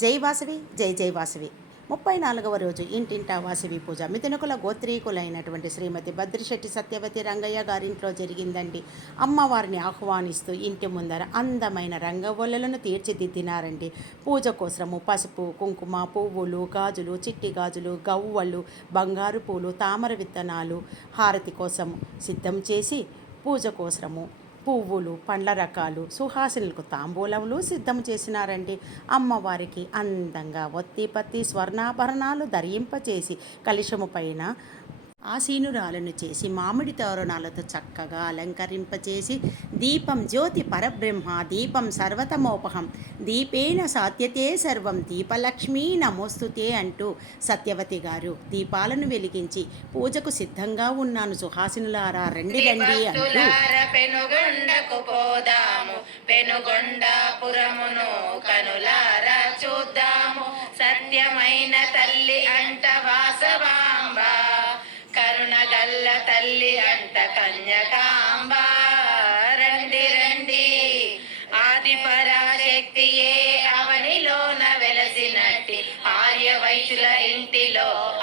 జై వాసవి జై జై వాసవి. ముప్పై నాలుగవ రోజు ఇంటింటా వాసవి పూజ. మిథునకుల గోత్రీకులైనటువంటి శ్రీమతి భద్రశెట్టి సత్యవతి రంగయ్య గారింట్లో జరిగిందండి. అమ్మవారిని ఆహ్వానిస్తూ ఇంటి ముందర అందమైన రంగవల్లలను తీర్చిదిద్దినారండి. పూజ కోసము పసుపు కుంకుమ పువ్వులు గాజులు చిట్టి గాజులు గవ్వలు బంగారు పూలు తామర విత్తనాలు హారతి కోసం సిద్ధం చేసి పూజ కోసము పువ్వులు పండ్ల రకాలు సుహాసినులకు తాంబూలములు సిద్ధం చేసినారండి అమ్మవారికి అందంగా ఒత్తి పత్తి స్వర్ణాభరణాలు ధరింపచేసి కలుషము పైన ఆసీనురాలను చేసి మామిడి తోరణాలతో చక్కగా అలంకరింపచేసి దీపం జ్యోతి పరబ్రహ్మ దీపం సర్వతమోపహం దీపేన సాత్యతే సర్వం దీపలక్ష్మీ నమోస్తుతే అంటూ సత్యవతి గారు దీపాలను వెలిగించి పూజకు సిద్ధంగా ఉన్నాను. సుహాసినులారా రండి రండి అంటూ పెనుగొండకు పోదాము. పెనుగొండపురమును కనులార చూద్దాము. సత్యమైన తల్లి అంట వాసవా కన్యకాంబ రండి. రండి ఆది పరాశక్తియే అవనిలోన వెలసినట్టి. ఆర్య వైశ్యుల ఇంటిలో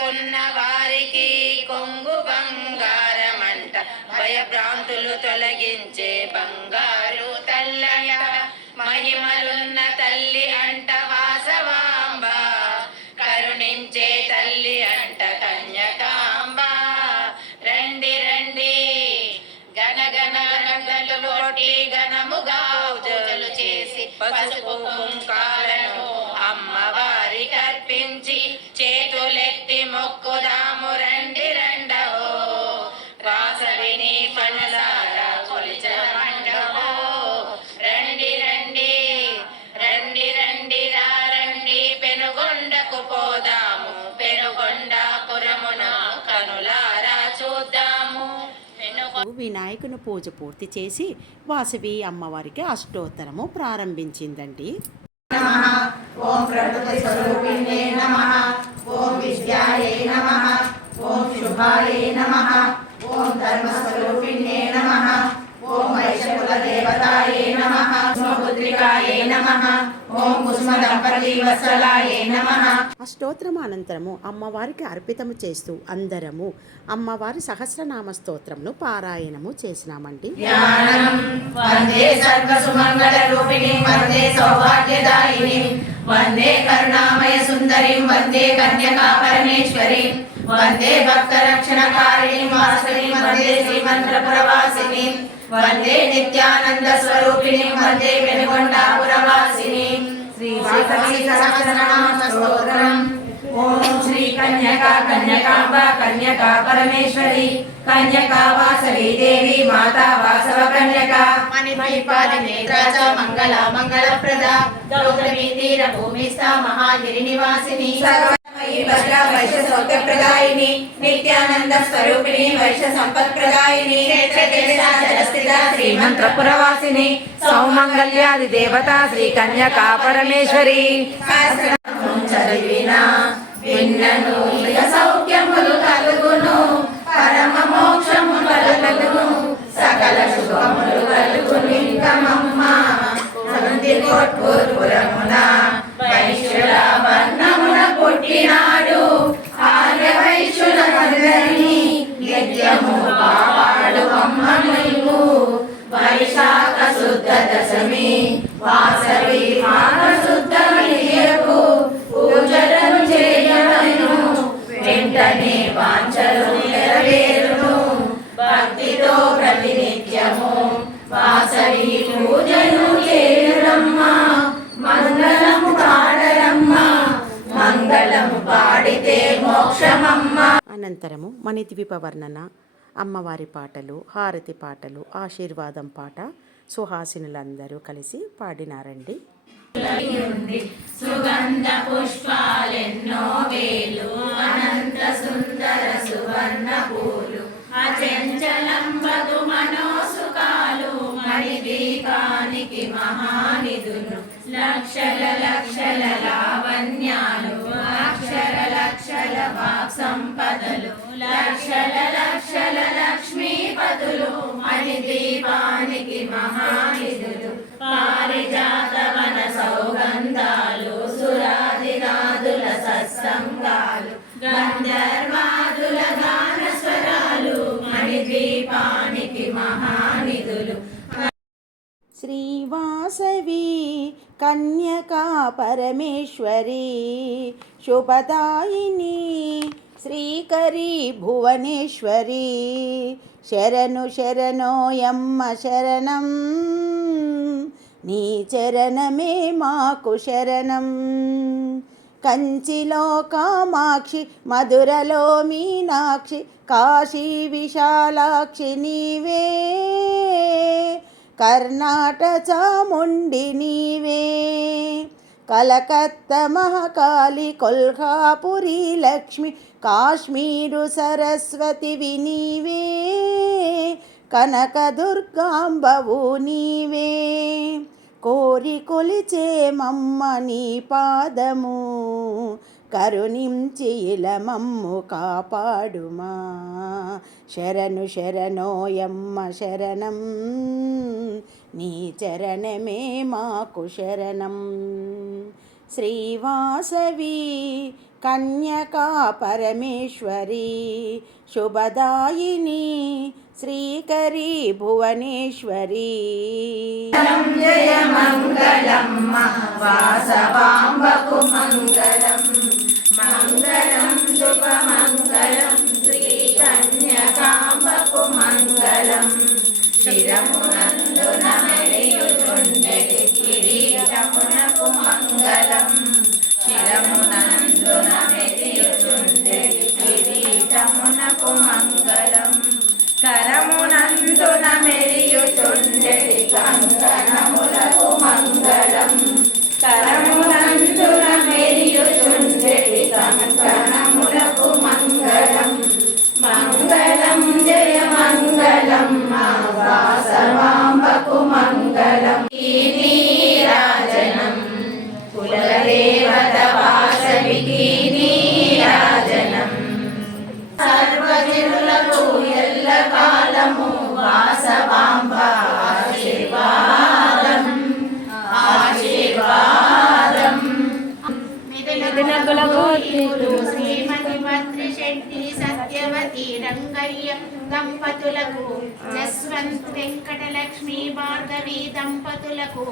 నమ్ముకున్న వారికి కొంగు బంగారమంట. భయభ్రాంతులు తొలగించే బంగారు తల్లయ మహిమలున్న తల్లి అంట వాసవాంబ. కరుణించే తల్లి అంట కన్యకాంబ. రండి రండి. గన గన గణగలు గణముగా ఘనముగా చేసి పసుపు కుంకాలను అమ్మవారికి అర్పించి వినాయకుని పూజ పూర్తి చేసి వాసవి అమ్మవారికి అష్టోత్తరము ప్రారంభించిందండి. ఓం ప్రకృతి స్వరూపిణే నమ. ఓం విద్యాయే నమ. ఓం శుభాయే నమ. ఓం ధర్మ స్వరూపిణే నమ. ఓం వైశకుల దేవతాయే నమ. నమ. ఓం వత్సలాయే నమ. అష్టోత్తరం అనంతరము అమ్మవారికి అర్పితము చేస్తూ అందరము అమ్మవారి సహస్రనామ స్తోత్రమును పారాయణము చేసినామండి. వందే రూపిణి వందే సౌభాగ్యదాయిని వందే కరుణామయ సుందరిం వందే కన్యకా పరమేశ్వరి వందే భక్త రక్షణకారిణి వాసవి వందే శ్రీమంత్రపురవాసిని వందే నిత్యానంద స్వరూపిణి. వందే వెనుగొండాపురవాసిని. శ్రీ వాసవి ఓం శ్రీ కన్యకా కన్యకాంబ కన్యకా పరమేశ్వరి. కన్యకా వాసవి దేవి మాతా వాసవ నేత్రాజ మంగళ మంగళప్రద. గౌతమి తీర భూమిస్థ మహాగిరి నివాసిని. భద్ర వైశ్య సౌఖ్య ప్రదాయిని నిత్యానంద స్వరూపిణి వైశ్య సంపత్ ప్రదాయిని శ్రీమంత్రపురవాసిని సౌమంగళ్యాది దేవత శ్రీ కన్యకా పరమేశ్వరి చదివిన విన్నను సౌఖ్యములు కలుగును పరమ దశమి వాసవి మాఘ విజయకు పూజలను చేయను వెంటనే వాంఛలు నెరవేరును. భక్తితో ప్రతినిత్యము వాసవి పూజను చేయురమ్మా మంగళము పాడరమ్మ. మంగళము పాడితే మోక్షమమ్మ. అనంతరము మణిద్వీప వర్ణన అమ్మవారి పాటలు హారతి పాటలు ఆశీర్వాదం పాట సుహాసినులందరూ కలిసి పాడినారండి. సుగంధ పుష్పాలెన్నో వేలు అనంత సుందర సువర్ణ పూలు అచంచలంబగు మనోసుకాలు మణి దీపానికి మహానిధులు లక్షల లక్షల లావణ్యాలు అక్షర లక్షల వాక్ సంపదలు లక్షల లక్షల లక్ష్మీపతులు మణి దీపా మహానిధులు పారిజాత సౌగంధాలు సురాదినాదుల సత్సంగాలు గంధర్వాదుల గాన స్వరాలు మహానిధులు. శ్రీవాసవి కన్యకా పరమేశ్వరి శుభదాయిని శ్రీకరి భువనేశ్వరి. శరణు శరణోయమ్మ శరణం. నీ చరణమే మాకు శరణం. కంచిలో కామాక్షి మధురలో మీనాక్షి కాశీ విశాలాక్షి నీవే. కర్ణాట చాముండి నీవే. కలకత్త మహాకాళి కొల్హాపురి లక్ష్మి కాశ్మీరు సరస్వతి నీవే కనకదుర్గాంబవు నీవే కోరి కొలిచే మమ్మ నీ పాదము కరుణించి ఇలమమ్ము కాపాడుమా. శరణు శరణోయమ్మ శరణం. నీ చరణమే మాకు శరణం. శ్రీవాసవి కన్యకా పరమేశ్వరి శుభదాయిని శ్రీకరి భువనేశ్వరి. జయ మంగళం వాసవాంబకు మంగళం. మంగళం శుభమంగళం మిథునకుల గోత్రికులు శ్రీమతి భద్రశెట్టి సత్యవతి రంగయ్య దంపతులకు జస్వంత్ వెంకటలక్ష్మి భార్గవి దంపతులకు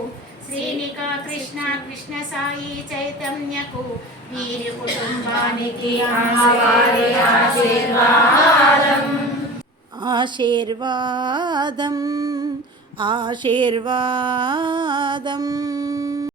శ్రీనికా కృష్ణ కృష్ణ సాయి చైతన్యకు వీరి కుటుంబానికి ఆశీర్వాదం. ఆశీర్వాదం ఆశీర్వాదం.